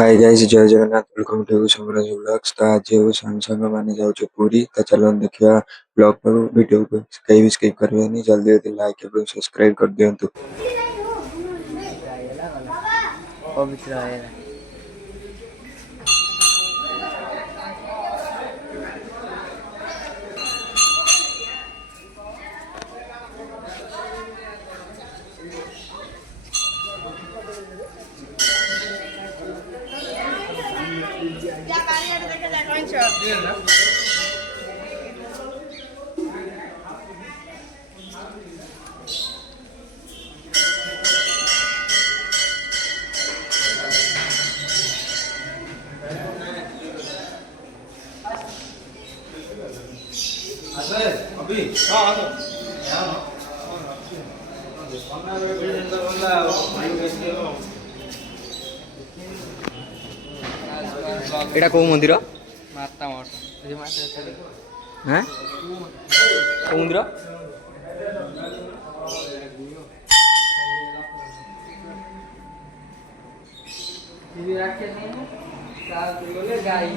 हाय guys जय Jagannath welcome to Samraj vlogs. तो आज जो सांग माने जाउछु पूरी तो चलो देखिया ब्लॉग पर वीडियो को कहीं भी स्किप करबे नहीं। जल्दी जल्दी लाइक एवं सब्सक्राइब कर दियंतु। पवित्र है। अभी एटा को मंदिर माता मठ हैं को मंदिर गाई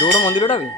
जोड़ मंदिर भी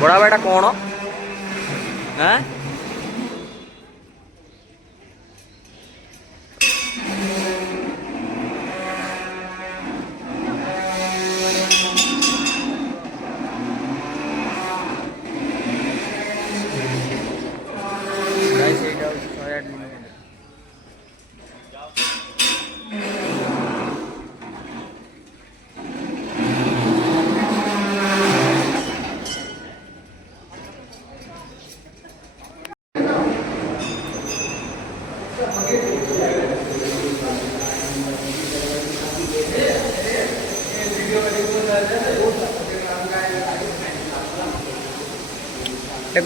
बड़ा बेटा कौन है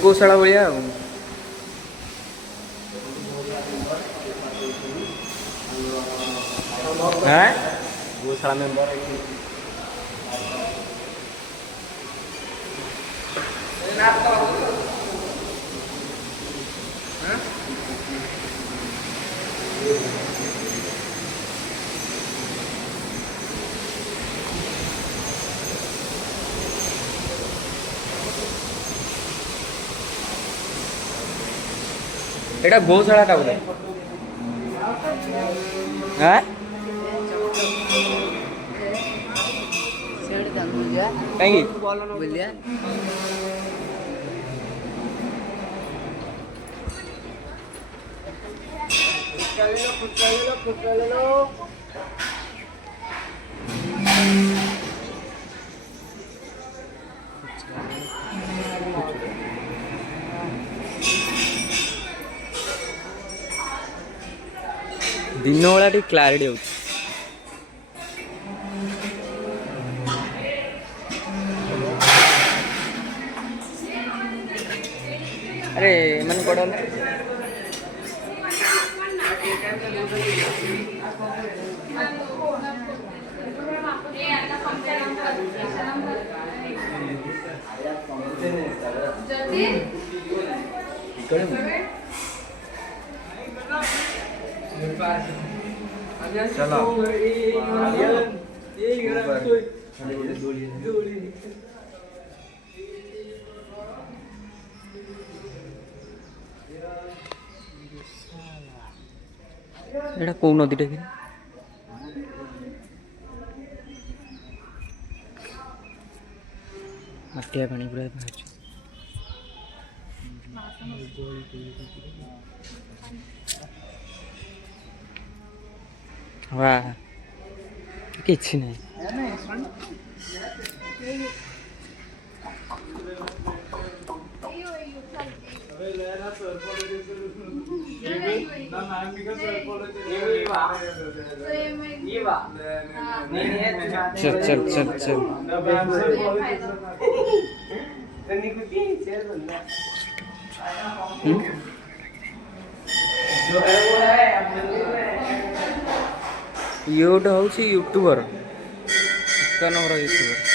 गौशाला भाया गौशाला मेंबर एटा गौशाला बोले हैं सेठ धनुजा कहीं बोलिए दिन बेला टी क्लारिटी हो अरे मन पड़ा एटा कौ नदीटा कि मटिया पानी पूरा बाहर वाह किसी नहीं चल चल चल चल ये गोटे हूँ यूट्यूबर एक नंबर यूट्यूबर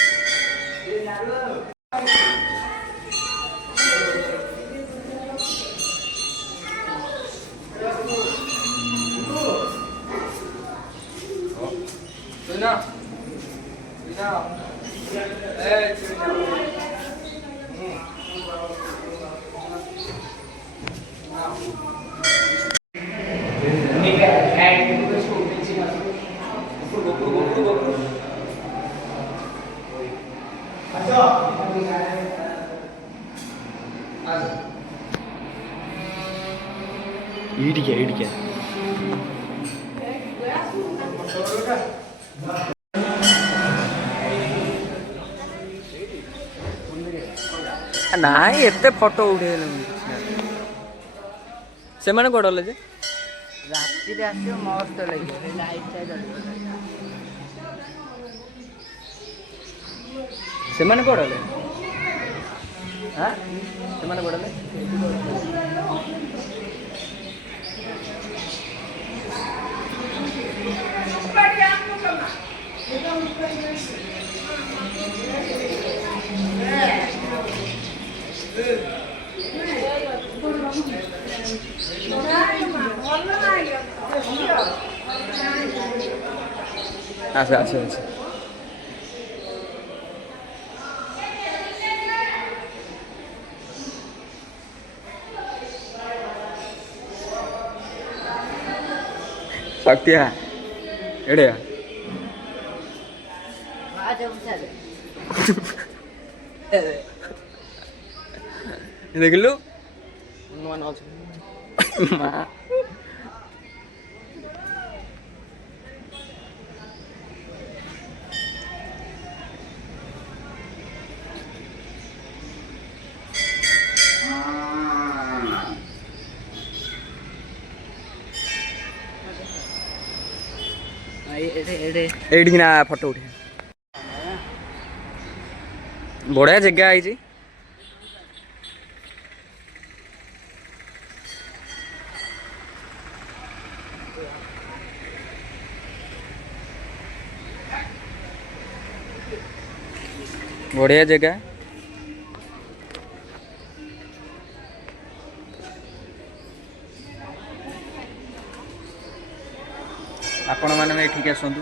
इडिया नाई एते फोटो उठे से माने कोड ले जे रात्रि रे आसियो मस्त लगे लाइट टा जल से माने कोड ले हां से माने कोड ले अच्छा अच्छा अच्छा शक्ति है एड़े आज हम चले देख लो नुआ न मां एडी ना फोटो उठे बढ़िया जगह आई बढ़िया जगह आपण मैंने एठिक आसतु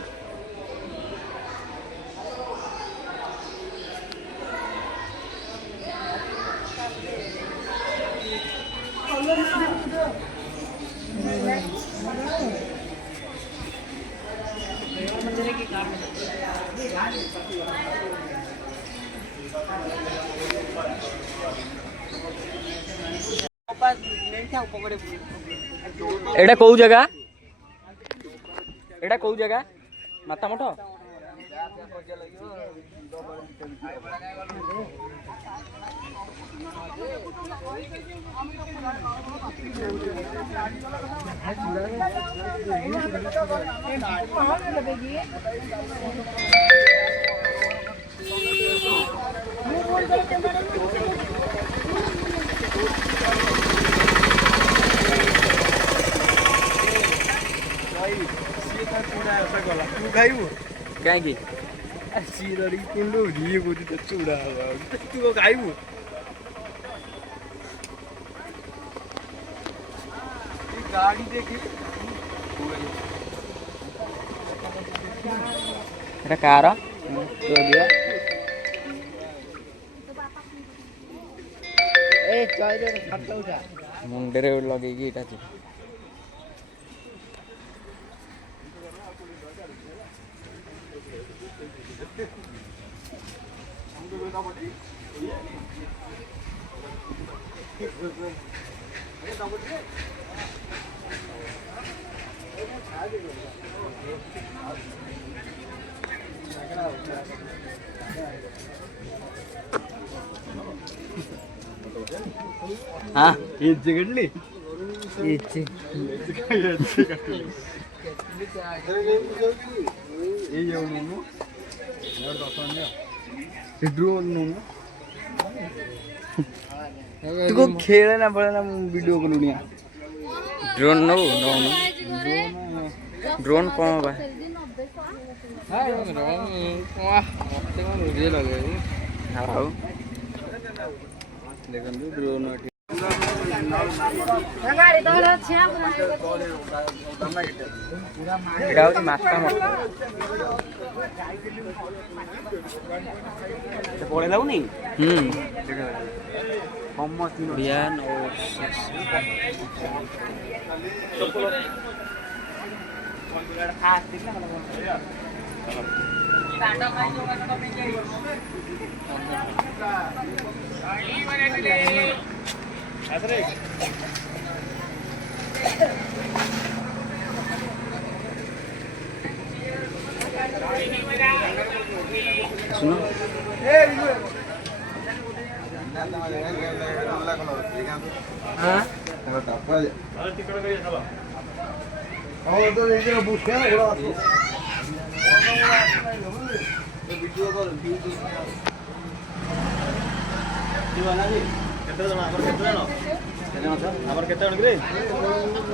एटा कोउ जगह माता मठ कहीं चूड़ा तू खाइबू गाड़ी देखी एटा कार तो दिया ए चौरे फटो उठा मुंडे रे लगे एटा हाँ कटली तुको खेले ना पड़े ना वीडियो को लुनिया ड्रोन नो ड्रोन कौन बा हां देखंदु ड्रोन गाड़ी दौड़ छे एटा होती मास्टर मठ पड़े लाउनी बियान और सुनो हाँ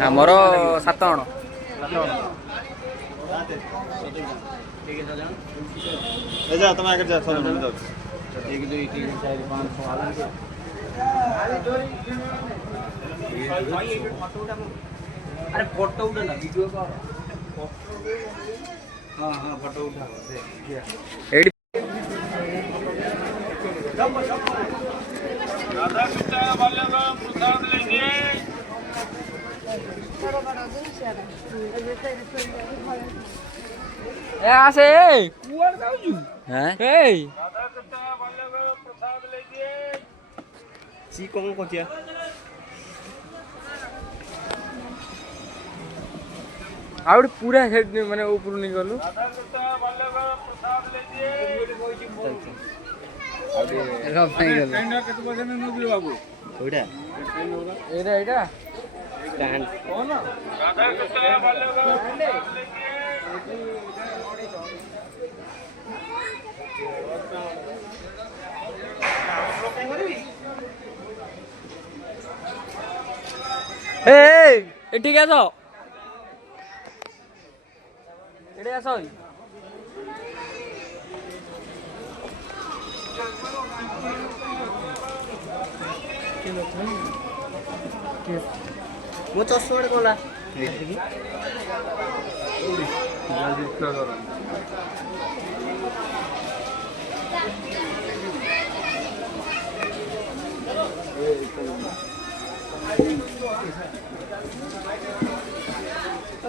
आमर 7 जण तुम आगे जा 1 2 3 4 5 6 अरे फोटो उठा ना वीडियो का हाँ हाँ फोटो उठा राधा कृष्ण बाल्यकाल प्रसाद लेंगे ए आसे कुआर जाउजु हैं ए राधा कृष्ण बाल्यकाल प्रसाद लेंगे सी कौन कोचिया आउट पूरा हेड माने ऊपर नहीं गलु राधा कृष्ण बाल्यकाल प्रसाद लेंगे एरा फाइन गल कैंडा केते बजे न नबी बाबू ओडा एरा स्टैंड कौन राधा कृष्ण बाल्यकाल प्रसाद लेंगे ए ठीक आसो एडे आसो मो चश्मा कोला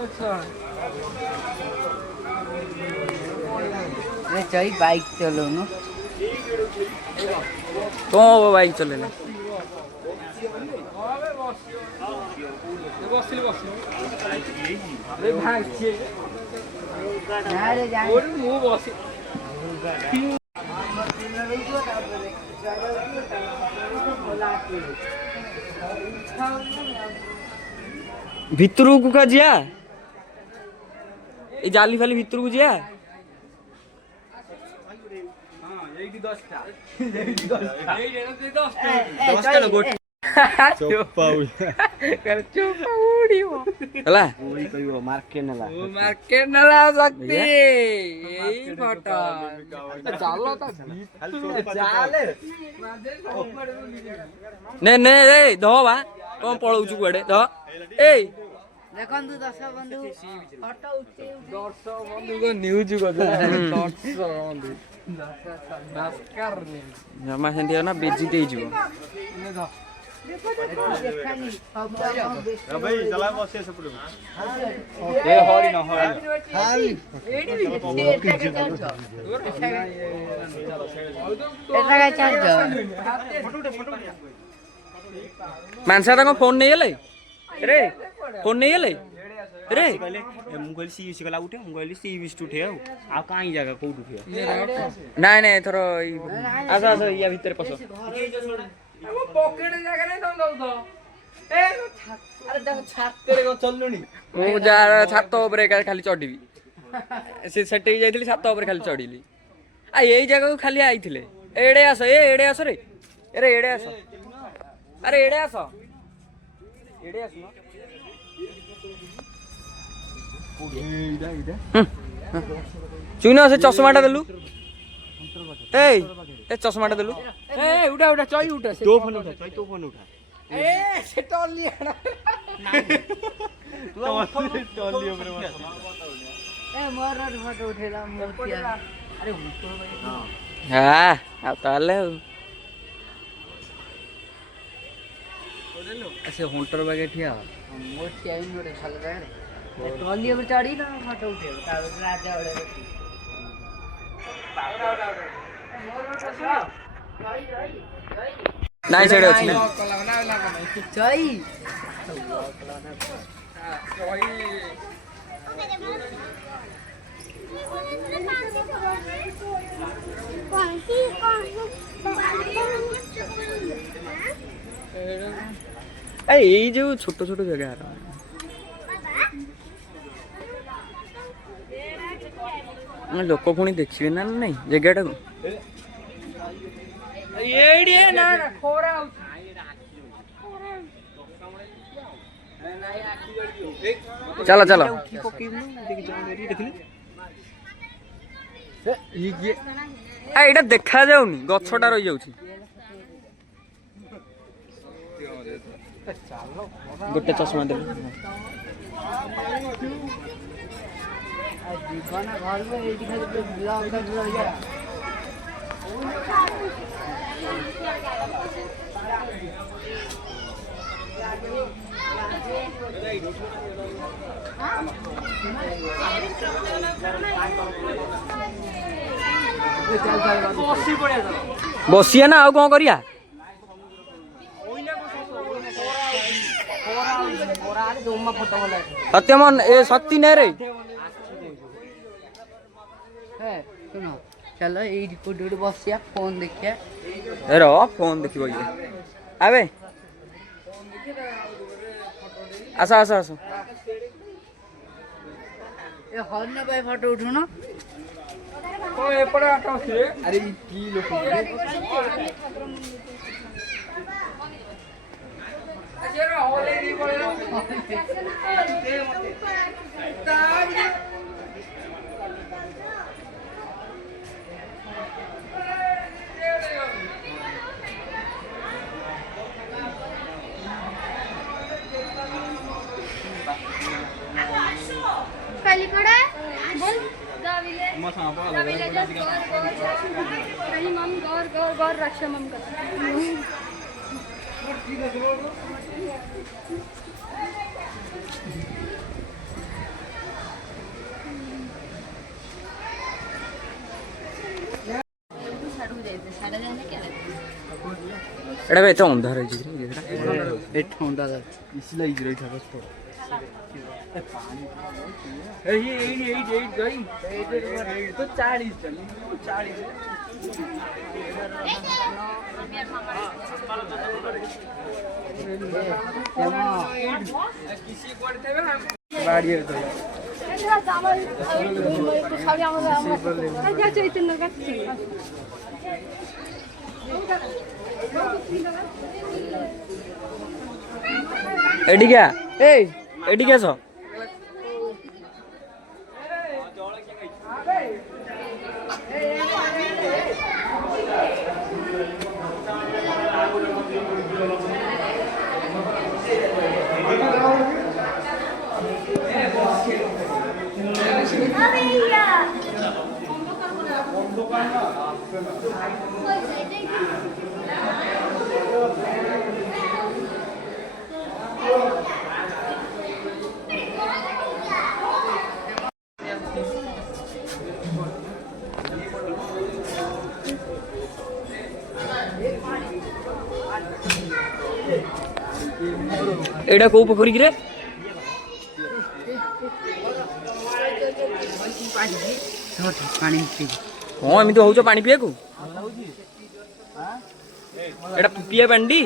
अच्छा ए चई बाइक चलाउनु कौन बाइक चले नारे जान भितरू को का जिया ए जाली फाली भितरू को जिया ହେଲା मार्केट नला मार्केट नला सकती एई फटा चालो ता चाले ने ने ए दो बा कोन पळौछु कुआडे दो ए देखंतु 10 बंधु फोटो उठे 10 बंधु को न्यूज को 10 बंधु नमस्कार जमा सेंटी ना बेजी दे जिवो भाई चला बसे सपड़ो ए हरी न हरी मानसा तक फोन नहीं ले रे फोन नहीं ले रे ମୁଁ କହିଲି ସି ୟୁସି ଗଲା ଉଠେ ମୁଁ କହିଲି ସି ୟୁସି ଉଠେ ଆଉ ଆଉ କାଇଁ ଜାଗା କୋଉଠି ଉଠେ ନାଇଁ ନାଇଁ ଏଥର ଆସ ଆସ ୟା ଭିତରେ ପଶ ମୁଁ ପକେଟ ଜାଗା ରେ ଦଉ ଦଉ ଏ ଆରେ ତାଙ୍କ ଛାତରେ କଣ ଚଲୁଣି ମୁଁ ଯା ଛାତ ଉପରେ ଖାଲି ଚଢିବି ସେ ସେଠି ଯାଇଥିଲି ଛାତ ଉପରେ ଖାଲି ଚଢିଲି ଆ ଏଇ ଜାଗାକୁ ଖାଲି ଆଇଥିଲେ ଏଡେ ଆସ ଏ ଏଡେ ଆସ ରେ ଏରେ ଏଡେ ଆସ ଆରେ ଏଡେ ଆସ ଏଡେ ଆସ चुना से चश्माटा देलु ए चश्माटा देलु ए उठा उठा चई उठा तो फोन उठा चई तो फोन उठा ए से टोली आना टोली ऊपर ए मोर फोटो उठेला मोतिया अरे हां आ ताले ऐसे होंटर बागे ठिया मोतिया इन मोरे छल रे टोली ऊपर चढ़ी ना फोटो उठेला तार राजा ओड़े नाइ साइड अछि चई ए एई जो छोट छोट जगह आ लोक पुणी देखिए ना नहीं जगह चलो चलो एटा देखा जाऊनी गछटा रही जाउछि गोटे चश्मा दे जीवन घर में एठी खाली ब्लॉग कर रहिया बसिया ना आउ कौन करिया सत्यमन ए शक्ति नहीं रे सुनो चलो एठी कोडे बसिया फोन देखिया रो फोन देखिबो ये आबे आसा आसा आसा ए हरने भाई फोटो उठुनो ओ एपड़े आटा अछि रे अरे की लोक अजरा होले दी पड़े दे मते पलीकडे बोल गाविले गाविले जस्ट गौर कहीं मम गौर गौर गौर रक्षा मम कर ଏଟା ବେ ଏତେ ଅନ୍ଧାର ହେଇଛି ଏଠି ଥଣ୍ଡା ଲାଗୁଛି। तो 40 चली 40 किसी को बाड़ी एडी क्या एडी क्या सो एडा को पोखरी रे हाँ एमती हो पानी पीया को एटा पिया पांडी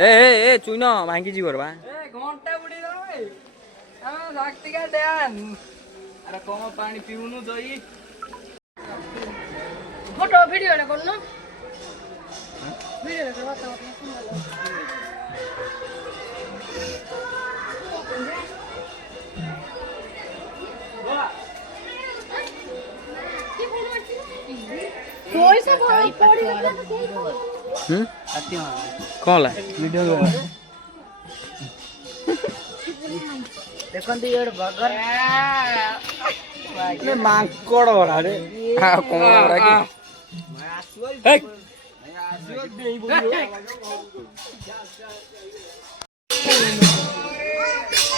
ए चुइन भांगी जी बा घंटा बुडी रे हम शक्ति का ध्यान अरे कम पानी पीउनु जई फोटो वीडियो रे करनो वीडियो रे करवा कौन ला वीडियो देखो ये बगर ले मांकड़ बड़ा रे हां कौन बड़ा के हे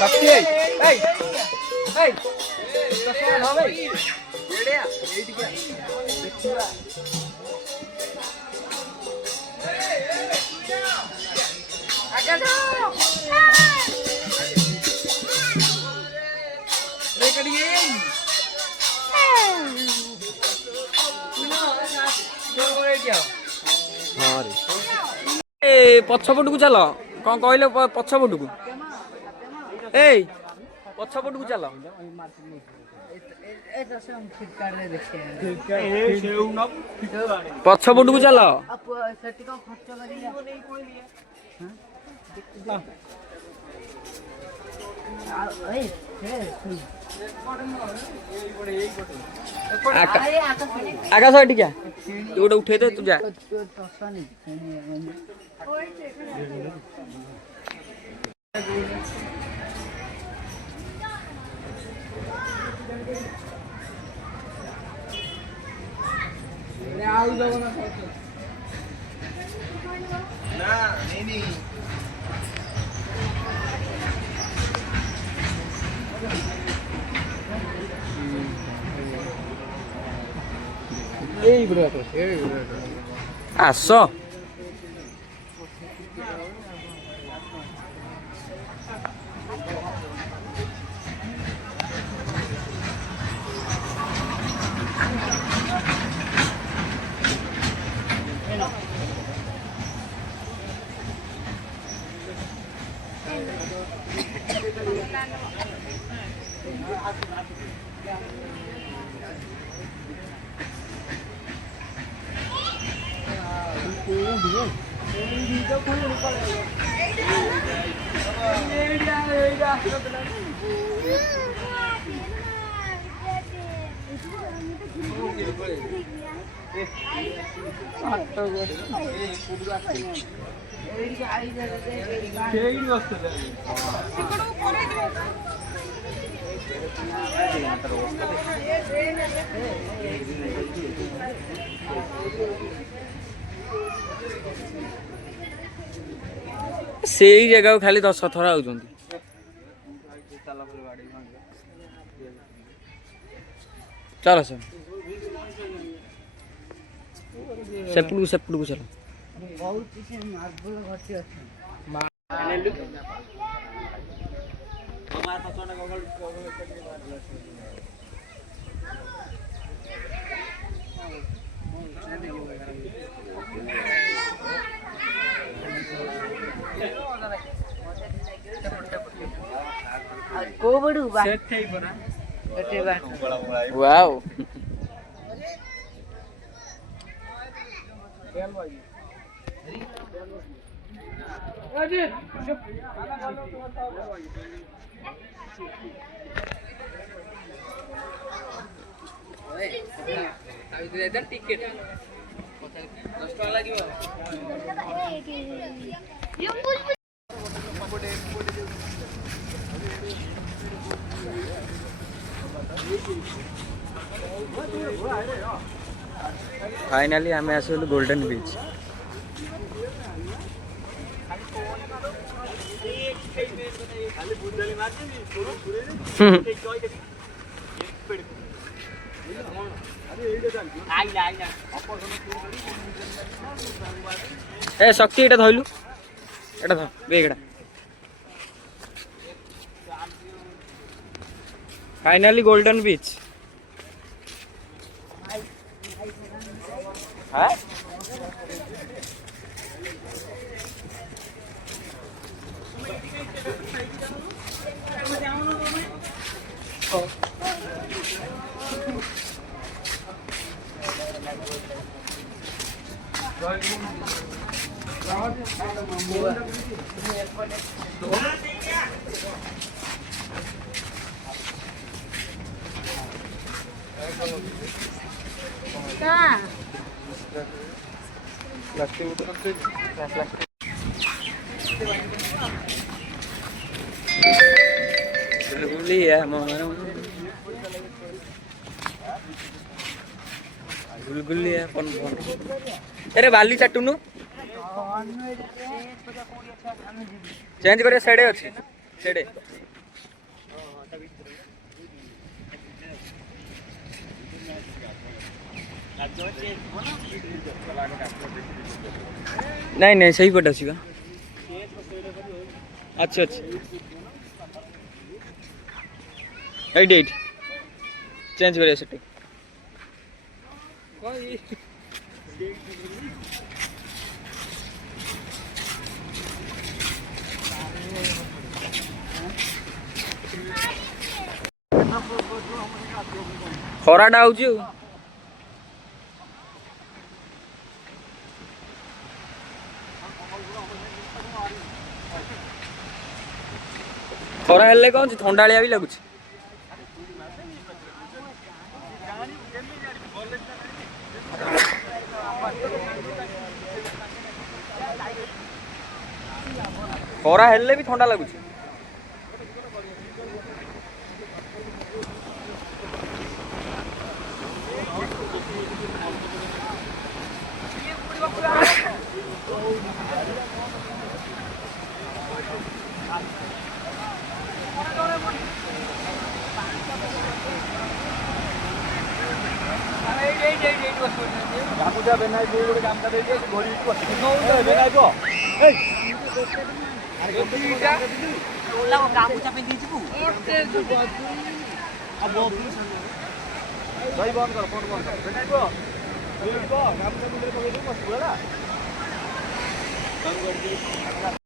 कपटी ए तो सुन हो भाई एड़िया एडी क्या देखिरा आगे जाओ रे कड़िए ए पछपटू चल कौन कहले पछपटू ए पछपटू चल पछपटू चल आकाश एटी क्या तू गोटे उठे दे तू जा आस से जगह खाली 10 थर आउछंती चल सर सेपटू चलो बहुत किसी मार्बल घटी ଅଛି को बडू बा सेट થઈ પરા એટે બા वाओ टिकेट 10 टका লাগিব फाइनली आम आसलु गोल्डन बीच ए शक्ति एटा धइलु एटा ध बेगडा फाइनली गोल्डन बीच हाँ गुलगुली है गुलगुली है कौन अरे बाली चाटुनु चेंज करिया सेडे अछि सेडे नहीं नहीं सही पट अच्छी अच्छा अच्छा एट चेंज करिया सेटे खराटा हूँ खरा हेल्ले कौन थंडालिया भी लगुच खरा हेल्ले भी ठंडा लगुच बंद कर